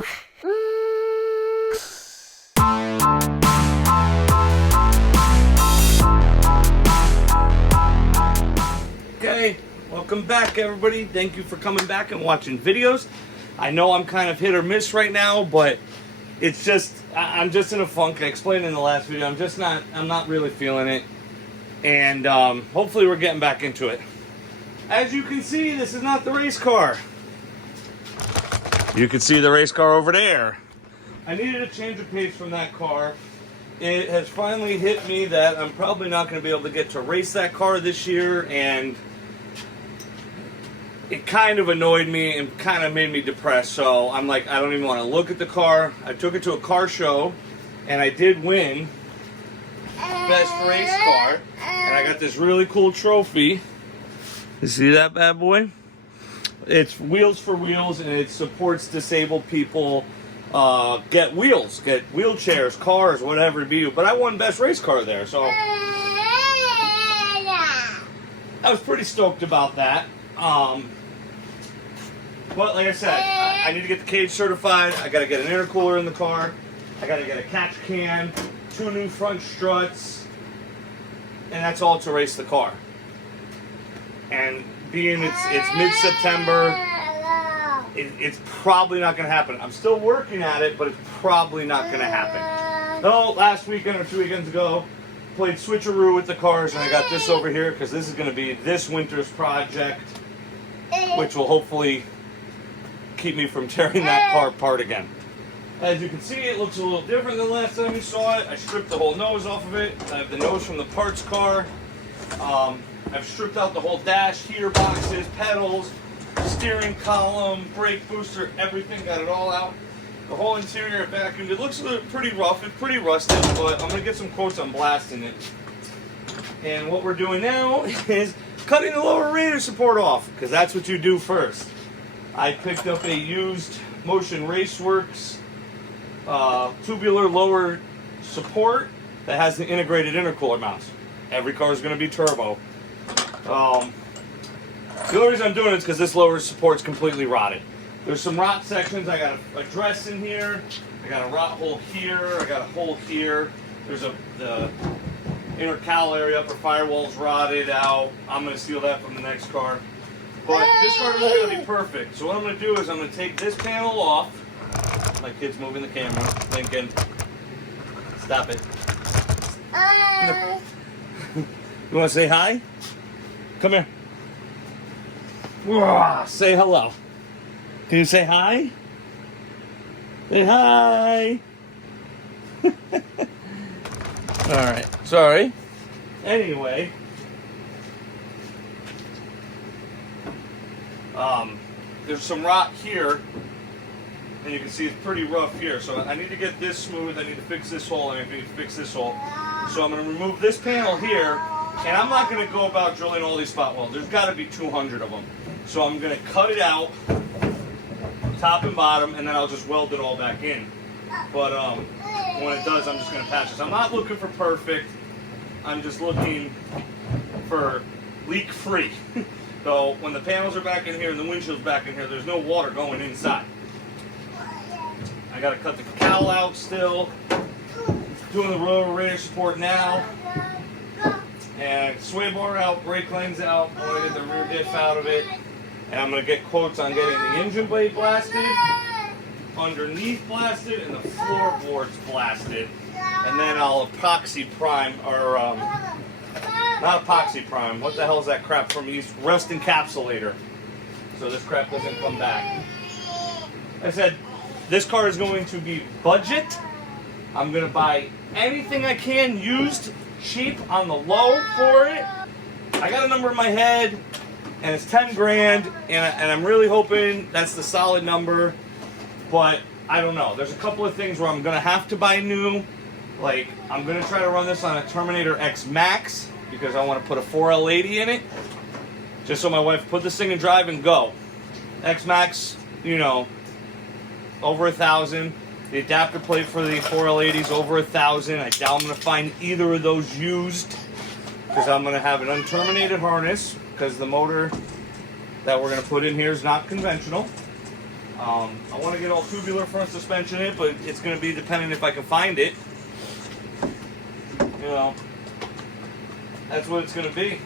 Okay, welcome back everybody. Thank you for coming back and watching videos. I know I'm kind of hit or miss right now, but it's just, I'm just in a funk. I explained in the last video, I'm not really feeling it. And hopefully we're getting back into it. As you can see, this is not the race car. You can see the race car over there. I needed a change of pace from that car. It has finally hit me that I'm probably not going to be able to get to race that car this year, and it kind of annoyed me and kind of made me depressed. So I'm like, I don't even want to look at the car. I took it to a car show, and I did win best race car, and I got this really cool trophy. You see that bad boy? It's Wheels for Wheels, and it supports disabled people. Get wheels, get wheelchairs, cars, whatever it be. But I won best race car there, so I was pretty stoked about that. But like I said, I need to get the cage certified. I got to get an intercooler in the car. I got to get a catch can, 2 new front struts, and that's all to race the car. And being it's mid-September, it's probably not going to happen. I'm still working at it, but it's probably not going to happen. No, last weekend or 2 weekends ago, played switcheroo with the cars, and I got this over here because this is going to be this winter's project, which will hopefully keep me from tearing that car apart again. As you can see, it looks a little different than last time you saw it. I stripped the whole nose off of it. I have the nose from the parts car. I've stripped out the whole dash, heater boxes, pedals, steering column, brake booster, everything, got it all out. The whole interior vacuumed. It looks pretty rough, it's pretty rusted, but I'm going to get some quotes on blasting it. And what we're doing now is cutting the lower radiator support off, because that's what you do first. I picked up a used Motion Raceworks tubular lower support that has the integrated intercooler mounts. Every car is going to be turbo. The only reason I'm doing it is because this lower support's completely rotted. There's some rot sections. I got a dress in here. I got a rot hole here. I got a hole here. There's the inner cowl area, upper firewall's rotted out. I'm going to seal that from the next car. But this car is going to be perfect. So what I'm going to do is I'm going to take this panel off. My kid's moving the camera. Lincoln, stop it. You want to say hi? Come here. Say hello. Can you say hi? Say hi. Alright, sorry. Anyway. There's some rot here. And you can see it's pretty rough here. So I need to get this smooth. I need to fix this hole. And I need to fix this hole. So I'm going to remove this panel here. And I'm not going to go about drilling all these spot welds. There's got to be 200 of them. So I'm going to cut it out, top and bottom, and then I'll just weld it all back in. But when it does, I'm just going to patch this. I'm not looking for perfect. I'm just looking for leak-free. So when the panels are back in here and the windshield's back in here, there's no water going inside. I got to cut the cowl out still. Doing the rotor radiator support now. And sway bar out, brake lines out. I want to get the rear diff out of it. And I'm going to get quotes on getting the engine blade blasted, underneath blasted, and the floorboards blasted. And then I'll epoxy prime, or not epoxy prime, what the hell is that crap from East? Rust encapsulator. So this crap doesn't come back. I said, this car is going to be budget. I'm going to buy anything I can used, cheap, on the low for it. I got a number in my head, and it's 10 grand, and I'm really hoping that's the solid number, but I don't know. There's a couple of things where I'm going to have to buy new. Like, I'm going to try to run this on a Terminator X Max, because I want to put a 4L80 in it, just so my wife put this thing in drive and go. X Max, you know, over 1,000. The adapter plate for the 4L80 is over 1,000. I doubt I'm going to find either of those used, because I'm going to have an unterminated harness, because the motor that we're going to put in here is not conventional. I want to get all tubular front suspension in it, but it's going to be dependent if I can find it. You know, that's what it's going to be.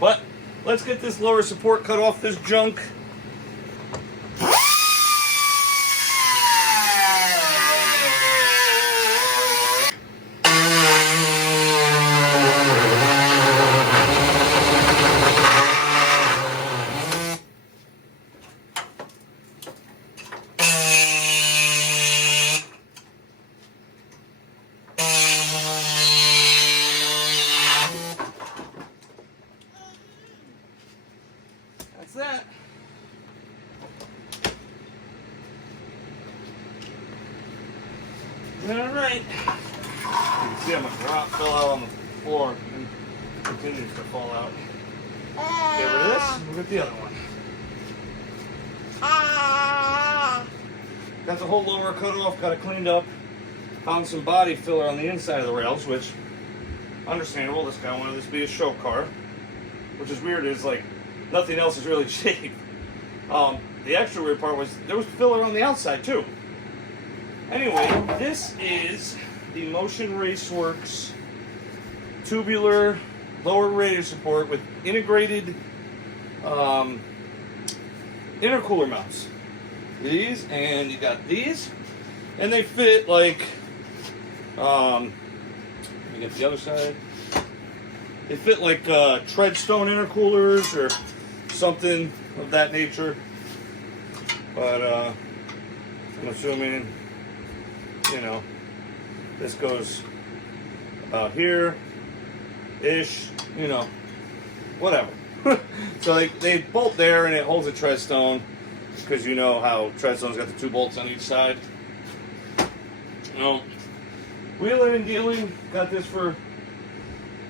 But let's get this lower support cut off this junk. That's that. All right. You can see how much rock fell out on the floor and continues to fall out. Get rid of this, we'll get the other one. Got the whole lower cut off, got it cleaned up. Found some body filler on the inside of the rails, which, understandable, this guy wanted this to be a show car. Which is weird, is like, nothing else is really shaved. The extra weird part was, there was filler on the outside too. Anyway, this is the Motion Raceworks tubular lower radiator support with integrated intercooler mounts. These, and you got these, and they fit like, let me get the other side. They fit like treadstone intercoolers or something of that nature. But I'm assuming, you know, this goes about here-ish, you know, whatever. So they bolt there and it holds a treadstone, because you know how treadstone's got the two bolts on each side. You know, wheeling and dealing, got this for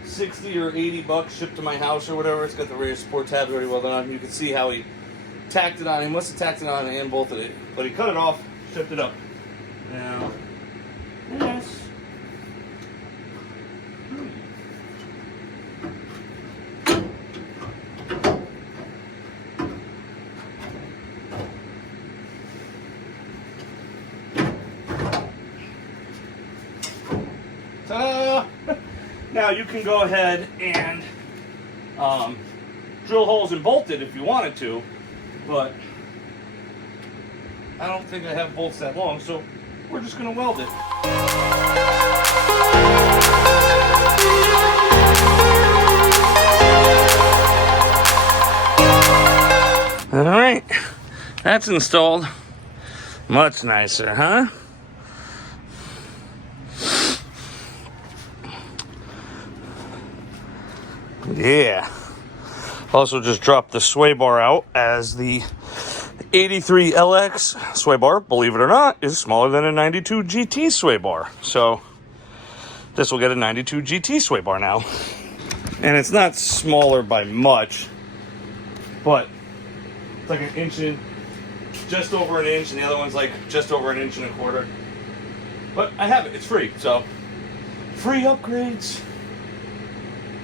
60 or 80 bucks shipped to my house or whatever. It's got the rear support tabs already well done. You can see how he tacked it on. He must have tacked it on and bolted it, but he cut it off, shipped it up. Now, yes. Ta-da! Now you can go ahead and drill holes and bolt it if you wanted to, but I don't think I have bolts that long, so we're just going to weld it. All right, that's installed. Much nicer, huh? Yeah. Also just dropped the sway bar out, as the 83 LX sway bar, believe it or not, is smaller than a 92 GT sway bar. So this will get a 92 GT sway bar now. And it's not smaller by much, but it's like an inch in, just over an inch, and the other one's like just over an inch and a quarter. But I have it, it's free, so free upgrades.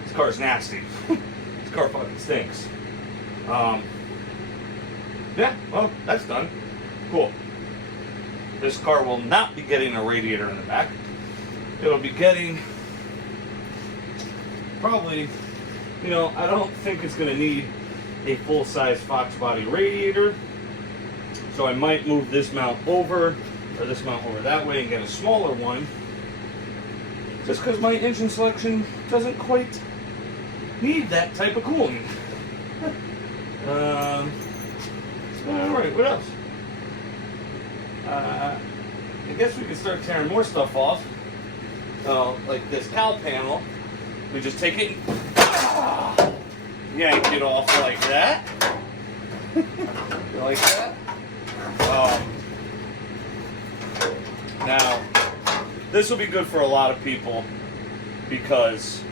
This car's nasty. This car fucking stinks. Yeah, well, that's done. Cool. This car will not be getting a radiator in the back. It'll be getting probably, you know, I don't think it's going to need a full-size Fox body radiator. So I might move this mount over, or this mount over that way, and get a smaller one. Just because my engine selection doesn't quite need that type of cooling. Alright, what else? I guess we could start tearing more stuff off. Like this cowl panel. We just take it and yank it off like that. Like that. Now, this will be good for a lot of people because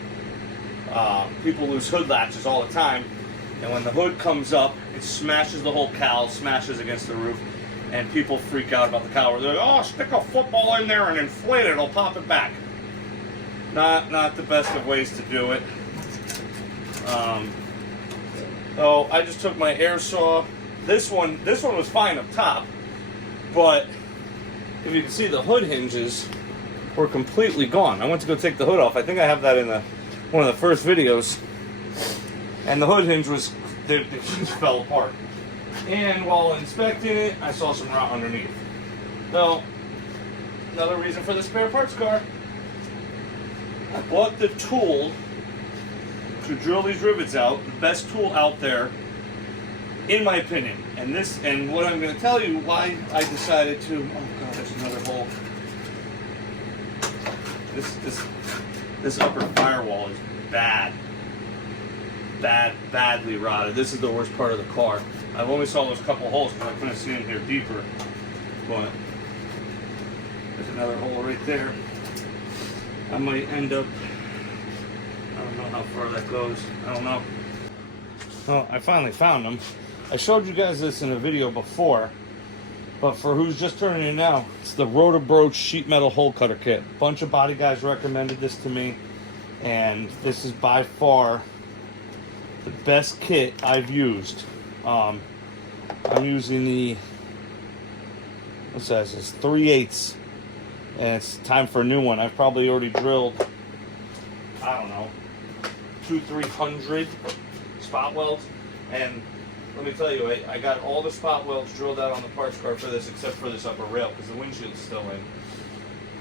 people lose hood latches all the time, and when the hood comes up, it smashes the whole cowl, smashes against the roof, and people freak out about the cowl. They're like, oh, stick a football in there and inflate it, it'll pop it back. Not the best of ways to do it. So I just took my air saw. This one was fine up top, But if you can see, the hood hinges were completely gone. I went to go take the hood off. I think I have that in one of the first videos. And the hood hinge was, they just fell apart. And while inspecting it, I saw some rot underneath. Now, another reason for the spare parts car. I bought the tool to drill these rivets out, the best tool out there, in my opinion. And what I'm going to tell you why I decided to. Oh god, there's another hole. This upper firewall is badly rotted. This is the worst part of the car. I've only saw those couple holes because I couldn't see in here deeper. But there's another hole right there. I might end up. I don't know how far that goes. I don't know. Well, I finally found them. I showed you guys this in a video before, but for who's just turning in now, it's the Roto-Broach sheet metal hole cutter kit. A bunch of body guys recommended this to me, and this is by far the best kit I've used. I'm using the, what's that? It's 3/8, and it's time for a new one. I've probably already drilled, I don't know, 200-300 spot welds, and let me tell you, I got all the spot welds drilled out on the parts car for this, except for this upper rail, because the windshield's still in.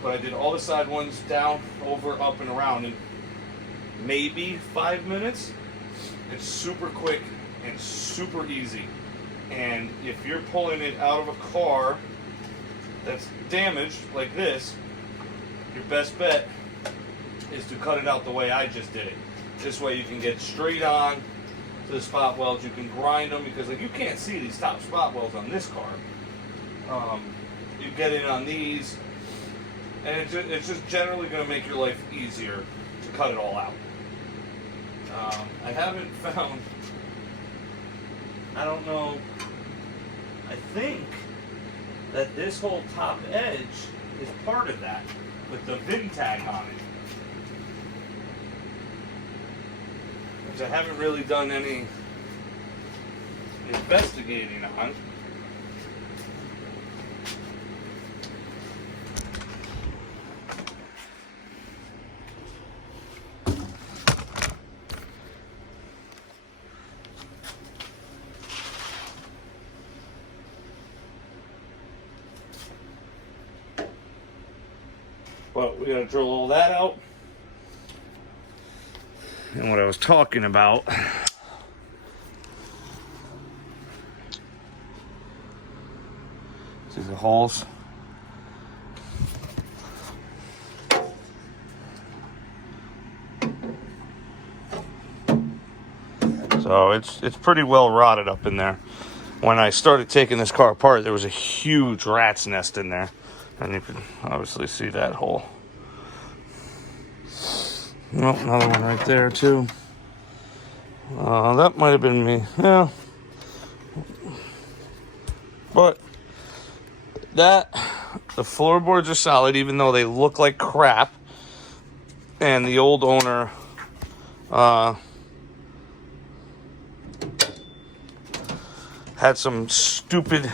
But I did all the side ones down, over, up, and around in maybe 5 minutes. It's super quick and super easy. And if you're pulling it out of a car that's damaged like this, your best bet is to cut it out the way I just did it. This way you can get straight on to the spot welds. You can grind them, because like you can't see these top spot welds on this car. You get in on these, and it's just generally going to make your life easier to cut it all out. I haven't found, I don't know, I think that this whole top edge is part of that, with the VIN tag on it. Which I haven't really done any investigating on. But we gotta drill all that out. And what I was talking about, see the holes? So it's pretty well rotted up in there. When I started taking this car apart, there was a huge rat's nest in there. And you can obviously see that hole. Oh, another one right there too. That might have been me. Yeah. But the floorboards are solid, even though they look like crap. And the old owner had some stupid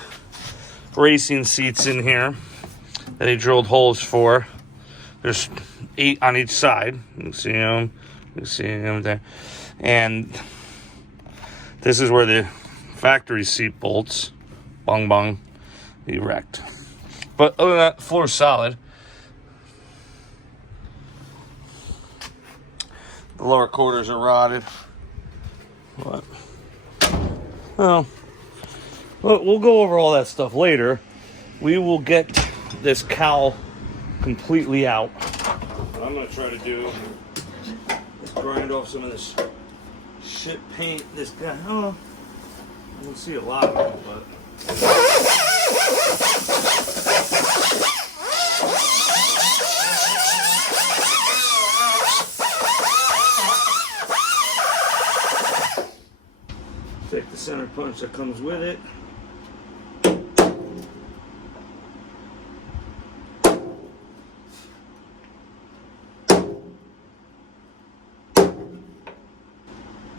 racing seats in here that he drilled holes for. There's 8 on each side. You can see them. You can see them there. And this is where the factory seat bolts, bung bung, erect. But other than that, the floor's solid. The lower quarters are rotted. But, well, we'll go over all that stuff later. We will get this cowl completely out. What I'm going to try to do is grind off some of this shit paint. This guy, oh, I don't see a lot of it, but. Take the center punch that comes with it.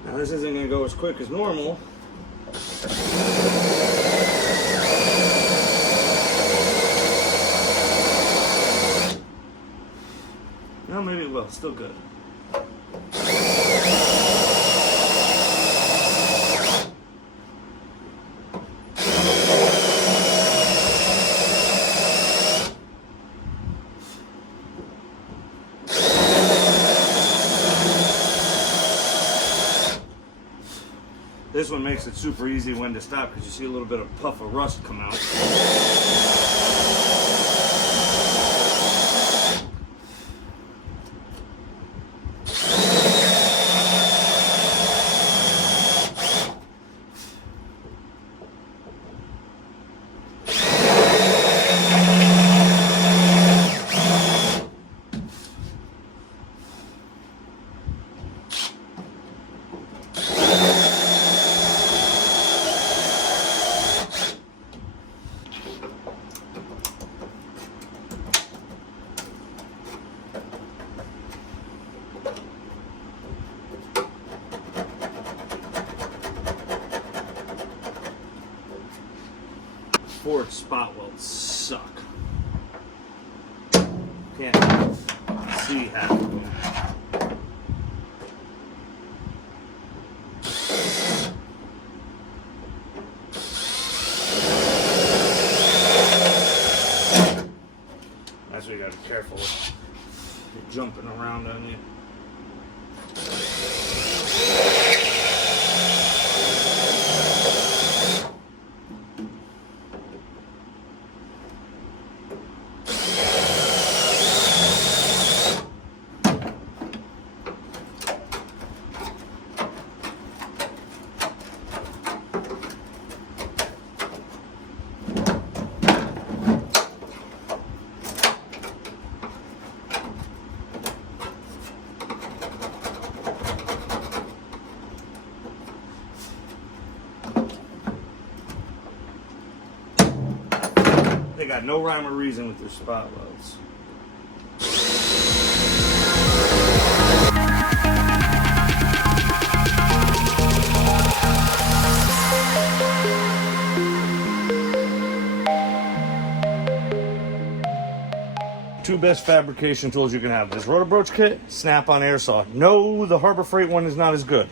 Now this isn't going to go as quick as normal. well, still good. This one makes it super easy when to stop because you see a little bit of puff of rust come out. Ford spot welds suck. Can't see half of them. That's what you gotta be careful with. They're jumping around on you. They got no rhyme or reason with their spot welds. Two best fabrication tools you can have. This rotor broach kit, snap-on air saw. No, the Harbor Freight one is not as good.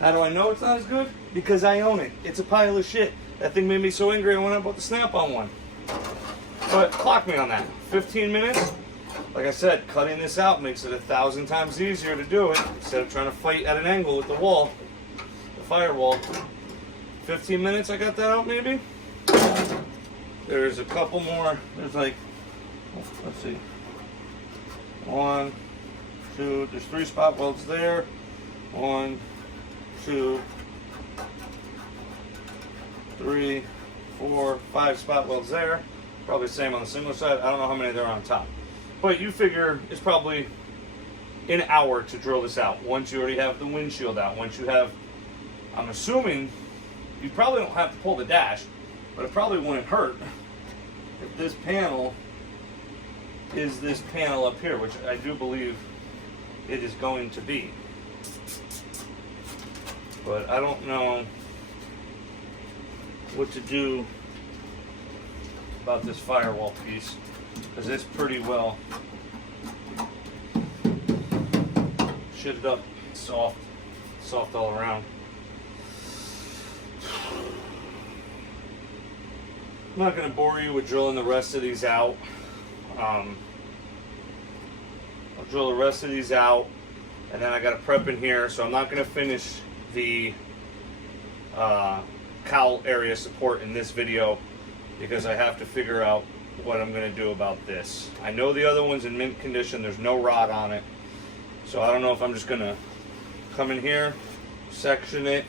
How do I know it's not as good? Because I own it. It's a pile of shit. That thing made me so angry I went out and bought the snap-on one. But clock me on that. 15 minutes. Like I said, cutting this out makes it 1,000 times easier to do it instead of trying to fight at an angle with the wall, the firewall. 15 minutes I got that out maybe. There's a couple more. There's like, let's see. 1, 2, there's 3 spot welds there. 1, 2, 3, 4, 5 spot welds there. Probably the same on the single side. I don't know how many there are on top. But you figure it's probably an hour to drill this out once you already have the windshield out. Once you have, I'm assuming, you probably don't have to pull the dash, but it probably wouldn't hurt if this panel is this panel up here, which I do believe it is going to be. But I don't know what to do about this firewall piece because it's pretty well shitted up, soft all around. I'm not going to bore you with drilling the rest of these out. I'll drill the rest of these out and then I got to prep in here, so I'm not going to finish the cowl area support in this video because I have to figure out what I'm going to do about this. I know the other one's in mint condition, there's no rod on it, so I don't know if I'm just going to come in here, section it,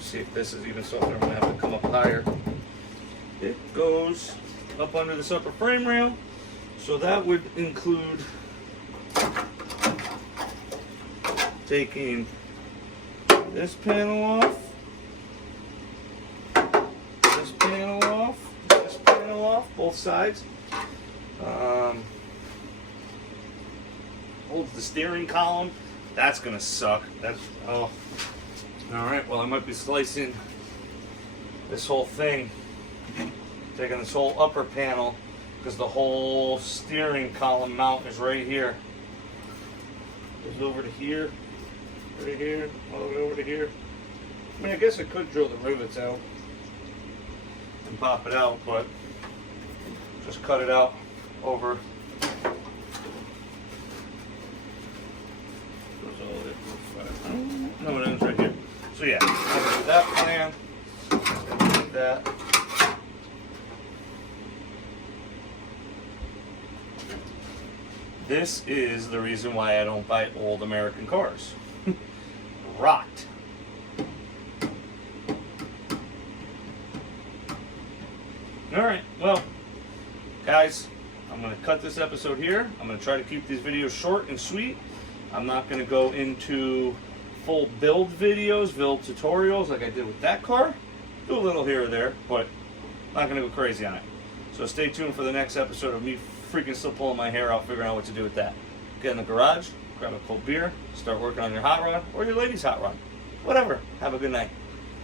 see if this is even something I'm going to have to come up higher. It goes up under this upper frame rail, so that would include taking this panel off, this panel off, this panel off, both sides. Holds the steering column. That's gonna suck. That's, oh. Alright, well I might be slicing this whole thing, taking this whole upper panel because the whole steering column mount is right here. Goes over to here, right here, all the way over to here. I mean, I guess I could drill the rivets out and pop it out, but just cut it out over. No, it ends right here. So yeah, I'm gonna do that plan. Like that. This is the reason why I don't buy old American cars. Rot. Alright, well, guys, I'm going to cut this episode here. I'm going to try to keep these videos short and sweet. I'm not going to go into full build videos, build tutorials like I did with that car. Do a little here or there, but not going to go crazy on it. So stay tuned for the next episode of me freaking still pulling my hair out, figuring out what to do with that. Get in the garage, grab a cold beer, start working on your hot rod or your lady's hot rod. Whatever. Have a good night.